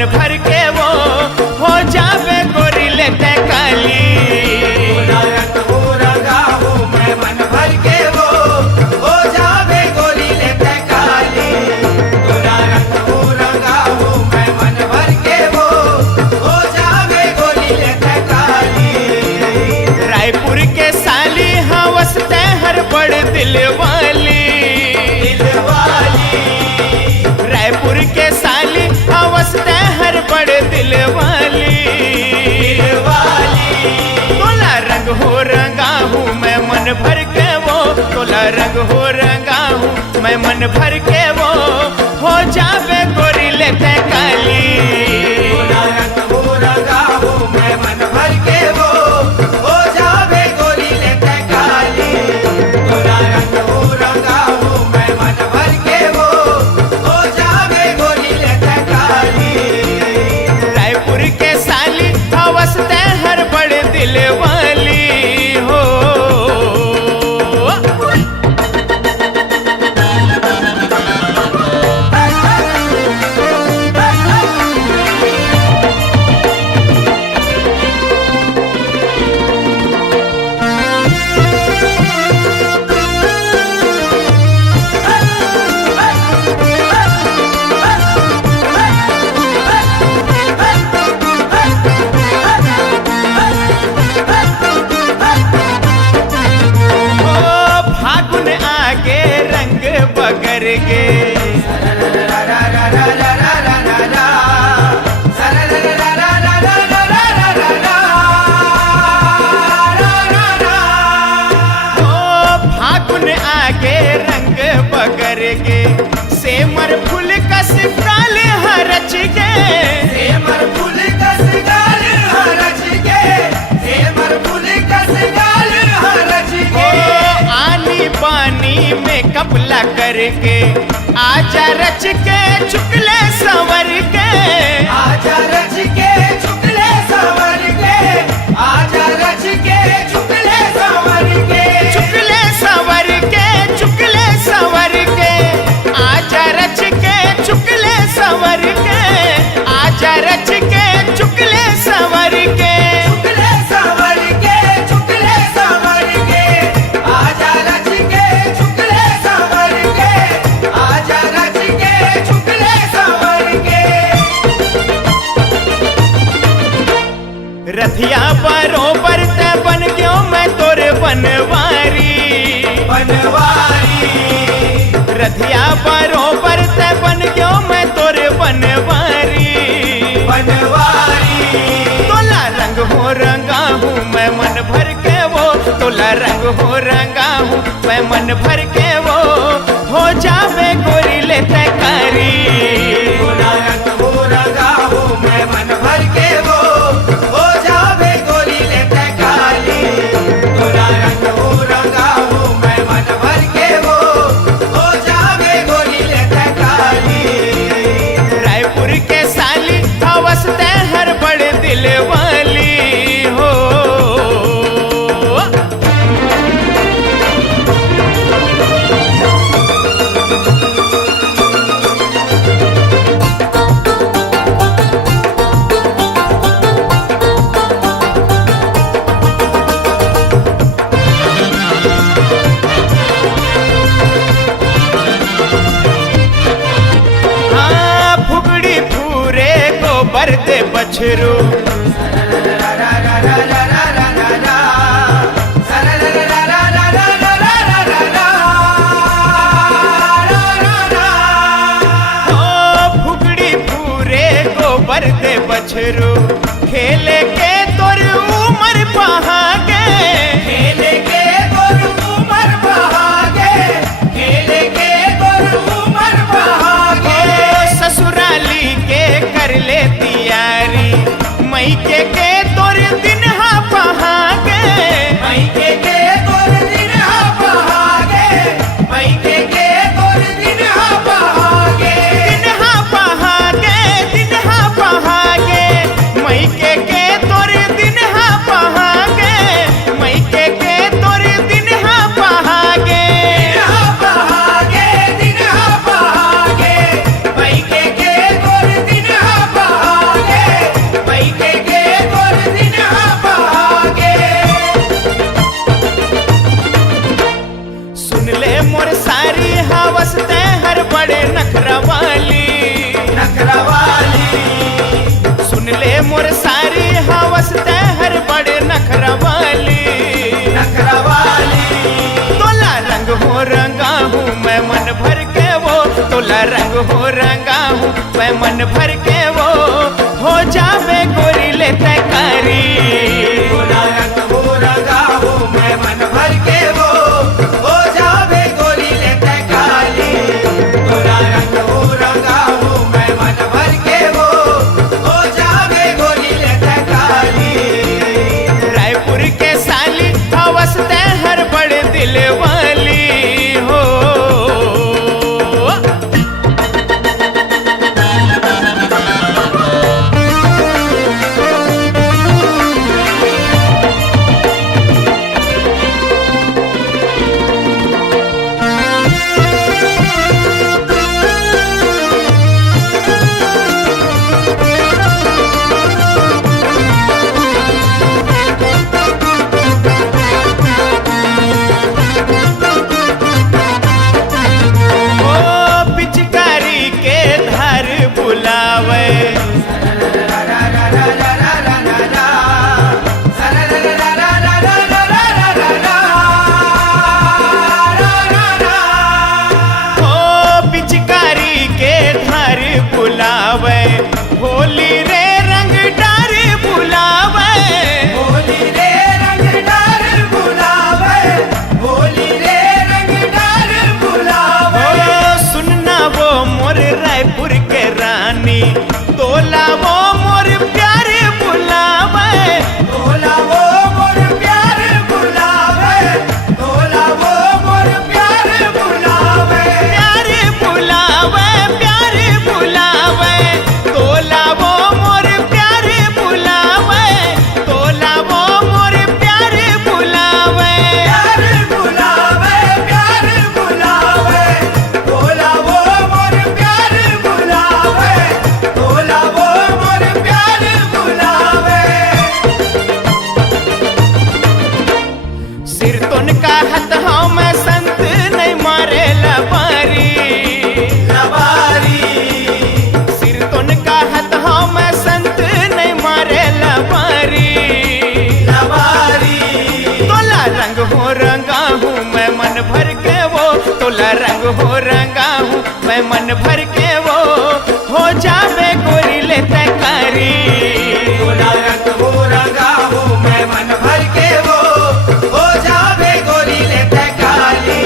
मन भर के वो हो जावे गोरी लेते काली। तोला रंग हो रंगा हूँ मैं मन भर के वो हो जावे गोरी लेते काली। तोला रंग हो रंगा हूँ मैं मन भर के वो हो जावे गोरी लेते काली। रायपुर के साली हवसते हर बड़ दिल वाली। रायपुर के साली हवसते हर बड़ दिल वाली। तोला रंग हो रंगा हूँ मैं मन भर के वो। तोला रंग हो रंगा हूँ मैं मन भर के वो हो जावे गोरी लेते काली। तोला रंग हो रंगा हूँ मैं मन भर के वो हो जावे गोरी लेते काली। तोला रंग हो रंगा हूँ मैं मन भर के वो हो जावे गोरी लेते काली। रायपुर के साली हवसते हर बड़े दिल वाली हो। फागुन आगे रंग बगर गे। फागुन आगे रंग बगर गे। सेमर फूल कस गाल हरच गे। सेमर फूल कस गाल हरच गे। सेमर फूल कस गाल हरच गे। आनी पानी में कपला करके आजा रच के चुकले संवर के। आजा रच के चुकले संवर के। आजा रच के चुकले संवर के। चुकले संवर के चुकले संवर के। आजा रच के चुकले संवर के। आजा रच के चुकले संवर के। चुकले संवर के। चुकले संवर के। आजा रच के चुकले संवर के। आजा रच के चुकले संवर के। रथिया बरोबर ते बन गयो मैं तोरे बनवारी। बनवारी। रथिया बरोबर ते बन गयो मैं तोरे बनवारी। बनवारी। तोला रंग हो रंगा हूँ मैं मन भर के वो। तोला रंग हो रंगा हूँ मैं मन भर के वो हो जावे गोरी लेते कारी। तोला रंग हो रंगा हूँ मैं मन भर के वो हो जावे गोरी लेते काली। तोला रंग हो रंगा हूँ मैं मन भर के वो हो जावे गोरी लेते काली। रायपुर के साली हवसते हर बड़े दिल वाली हो। हाँ फुगड़ी फूरे गोबर दे बछरू। फुगड़ी फूरे गोबर दे बछरू। खेले के तोर उमर बहागे। खेले के तोर उमर बहागे। खेले के तोर उमर बहागे। ससुराली के कर ले तैयारी। मई के तोर दिन हा बहागे। मई के तोर दिन हा बहागे। मई के तोर दिन हा बहागे। दिन हा बहागे दिन हा बहागे। मई के तोर दिन हा बहागे। मई के तोर दिन हा बहागे। दिन हा बहागे। दिन हा बहागे। मई के तोर दिन हा बहागे। मोर सारी हवस हर बड़े नखरवाली तोला रंग हो रंगा हूँ मैं मन भर के वो तोला रंग हो रंगा हूँ मैं मन भर के वो हो जावे गोरी ले तैकारी तोला रंग हो रंगा हूँ मैं मन भर के वो हो जावे गोरी ले तैकारी तोला रंग हो रंगा हूँ मैं मन भर के वो हो जावे गोरी ले तैकारी रायपुर के साली हवस हर बड़े दिल वाली हो होली रे रंग डार बुलावे होली रे रंग डार बुलावे होली रे रंग डार बुलावे सुनना वो मोर रायपुर के रानी तोला वो मोर प्यारे बुलावे तोला वो मोर प्यार बुलावे तोला वो मोर प्यार बुलावे प्यारे बुलावे प्यारे बुलावे तोला वो मोर प्यारे बुलावे तोला वो मोर प्यारे बुलावे प्यार बुलावे प्यार बुलावे तोला वो मोर प्यार बुलावे तोला वो मोर प्यार बुलावे सिर तुन का हथ हाँ मैं संत नहीं मारे लबारी लबारी सिर तुन का हथ हाँ मैं संत नहीं मारे लबारी लबारी तोला रंग हो रंगा हूँ मैं मन भर के वो तोला रंग हो रंगा हूँ मैं मन भर के वो हो जावे गोरी ले तैकारी तोला रंग हो रंगा हूँ मैं मन भर के वो हो जावे गोरी ले तैकारी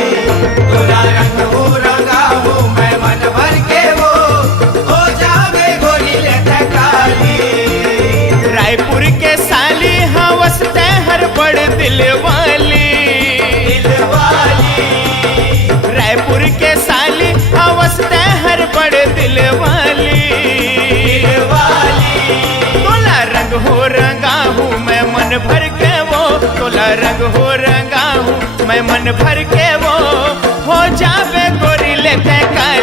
तोला रंग हो रंगा हूँ मैं मन भर के वो हो जावे गोरी ले तैकारी रायपुर के साली हवस हर बड़ दिल वाली दिलवाली रायपुर के साली हवस हर बड़ दिल वाली दिलवाली तोला रंग हो रंगा हूँ मैं मन भर के वो तोला रंग हो रंगा हूँ मैं मन भर के वो हो जावे गोरी ले तैकारी